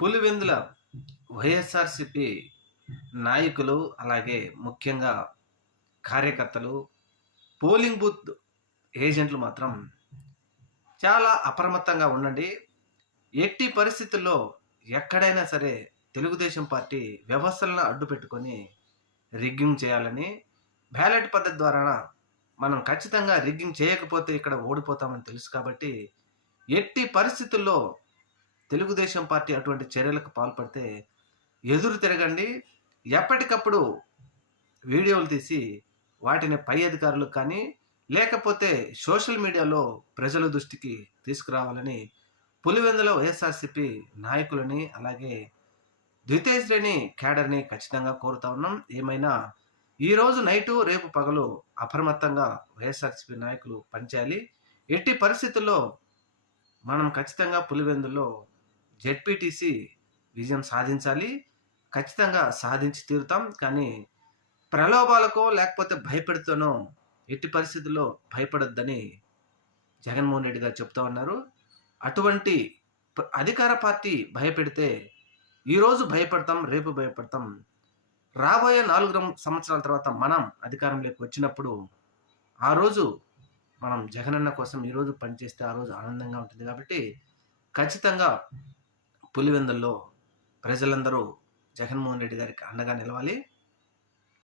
పులివెందుల వైఎస్ఆర్‌సీపీ నాయకులు, అలాగే ముఖ్యంగా కార్యకర్తలు, పోలింగ్ బూత్ ఏజెంట్లు మాత్రం చాలా అప్రమత్తంగా ఉండండి. ఎట్టి పరిస్థితుల్లో ఎక్కడైనా సరే తెలుగుదేశం పార్టీ వ్యవస్థలను అడ్డుపెట్టుకొని రిగ్గింగ్ చేయాలని, బ్యాలెట్ పద్ధతి ద్వారా మనం ఖచ్చితంగా రిగ్గింగ్ చేయకపోతే ఇక్కడ ఓడిపోతామని తెలుసు కాబట్టి, ఎట్టి పరిస్థితుల్లో తెలుగుదేశం పార్టీ అటువంటి చర్యలకు పాల్పడితే ఎదురు తిరగండి. ఎప్పటికప్పుడు వీడియోలు తీసి వాటిని పై అధికారులకు కానీ, లేకపోతే సోషల్ మీడియాలో ప్రజల దృష్టికి తీసుకురావాలని పులివెందుల వైఎస్ఆర్‌సీపీ నాయకులని, అలాగే ద్వితీయ శ్రేణి క్యాడర్‌ని ఖచ్చితంగా కోరుతా ఉన్నాం. ఏమైనా ఈరోజు నైటు, రేపు పగలు అప్రమత్తంగా వైఎస్ఆర్‌సీపీ నాయకులు పనిచేయాలి. ఎట్టి పరిస్థితుల్లో మనం ఖచ్చితంగా పులివెందుల్లో జెడ్పీటీసీ విజయం సాధించాలి. ఖచ్చితంగా సాధించి తీరుతాం. కానీ ప్రలోభాలకో లేకపోతే భయపెడుతూనో ఎట్టి పరిస్థితుల్లో భయపడొద్దని జగన్మోహన్ రెడ్డి గారు చెప్తా ఉన్నారు. అటువంటి అధికార పార్టీ భయపెడితే ఈరోజు భయపడతాం, రేపు భయపడతాం. రాబోయే 4 సంవత్సరాల తర్వాత మనం అధికారంలోకి వచ్చినప్పుడు ఆ రోజు మనం జగనన్న కోసం ఈరోజు పనిచేస్తే ఆ రోజు ఆనందంగా ఉంటుంది కాబట్టి ఖచ్చితంగా పులివెందుల్లో ప్రజలందరూ జగన్మోహన్ రెడ్డి గారికి అండగా నిలవాలి.